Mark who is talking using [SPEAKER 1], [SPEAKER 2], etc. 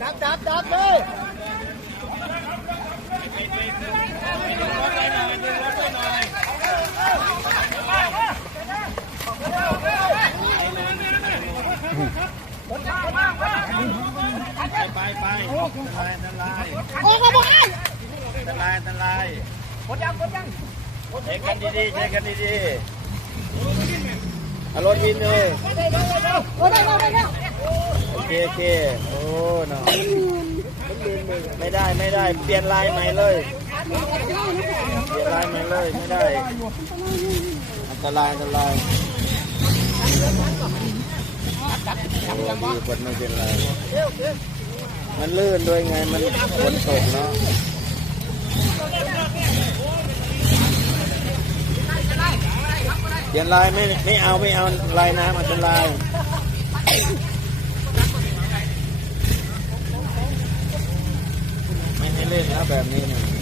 [SPEAKER 1] ดับดับดับเลยไปไปไปอันตราย
[SPEAKER 2] โอั
[SPEAKER 1] นตรายอันตราย
[SPEAKER 3] กดยังกดยัง
[SPEAKER 1] เช็คกันดีๆเช็คกันดีๆเอารถยินเลย
[SPEAKER 2] เร็วเร็วเร็ว
[SPEAKER 1] เร็วเร็ว โอเคโอ้เนาะไม่ได้ไม่ได้ เปลี่ยนลายใหม่เลย เปลี่ยนลายใหม่เลยไม่ได้ อันตรายอันตรายโอ้ดีกดไม่เป็นไร มันลื่นด้วยไง มันฝนตกเนาะเปลี่ยนลายไม่ไม่เอาไม่เอาลายน้ำอันตราย ไม่ให้เล่น นะแบบนี้เนี่ย